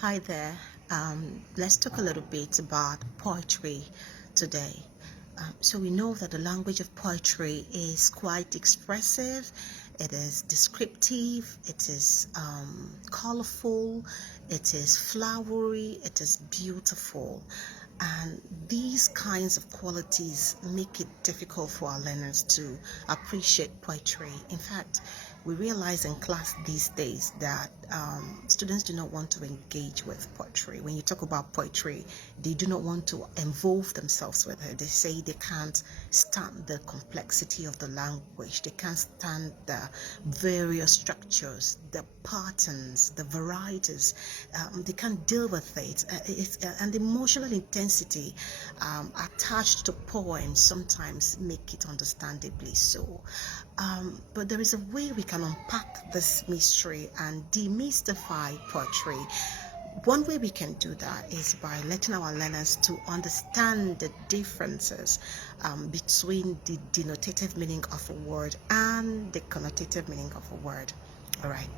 Hi there. Let's talk a little bit about poetry today. So we know that the language of poetry is quite expressive, it is descriptive, it is colorful, it is flowery, it is beautiful. And these kinds of qualities make it difficult for our learners to appreciate poetry. In fact, we realize in class these days that students do not want to engage with poetry. When you talk about poetry, they do not want to involve themselves with it. They say they can't stand the complexity of the language. They can't stand the various structures, the patterns, the varieties. They can't deal with it. And the emotional intensity attached to poems sometimes make it understandably so. But there is a way we can unpack this mystery and demystify poetry. One way we can do that is by letting our learners to understand the differences between the denotative meaning of a word and the connotative meaning of a word. All right.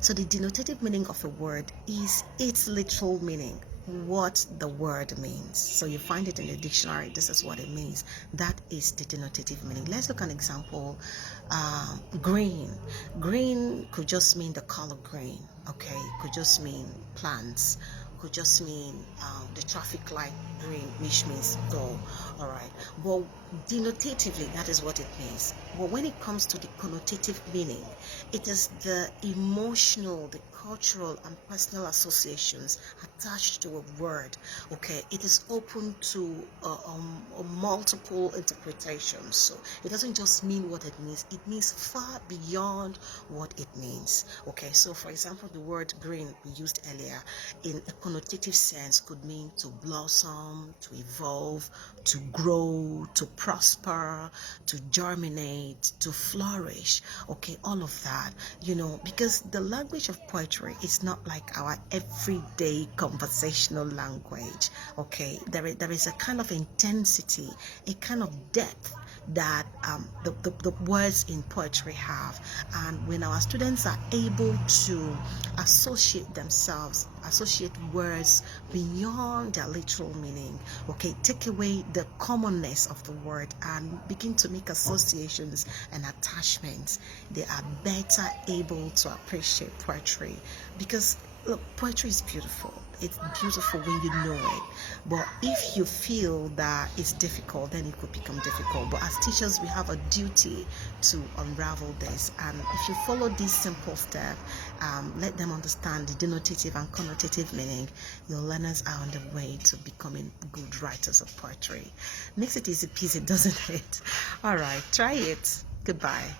So the denotative meaning of a word is its literal meaning, what the word means. So you find it in the dictionary, this is what it means. That is the denotative meaning. Let's look at an example. Green. Green could just mean the color green, okay? Could just mean plants, could just mean the traffic light green, which means go. All right. Well, denotatively, that is what it means. But when it comes to the connotative meaning, it is the emotional, the cultural, and personal associations attached to a word. Okay, it is open to multiple interpretations. So it doesn't just mean what it means; it means far beyond what it means. Okay, so for example, the word green we used earlier in a connotative sense could mean to blossom, to evolve, to grow, to prosper, to germinate, to flourish. Okay, all of that, because the language of poetry is not like our everyday conversational language. Okay, there is a kind of intensity, a kind of depth that the words in poetry have. And when our students are able to associate words beyond their literal meaning, okay, take away the commonness of the word and begin to make associations and attachments, they are better able to appreciate poetry. Because look, poetry is beautiful. It's beautiful when you know it. But if you feel that it's difficult, then it could become difficult. But as teachers, we have a duty to unravel this. And if you follow this simple step, let them understand the denotative and connotative meaning, your learners are on the way to becoming good writers of poetry. Makes it easy peasy, doesn't it? All right, try it. Goodbye.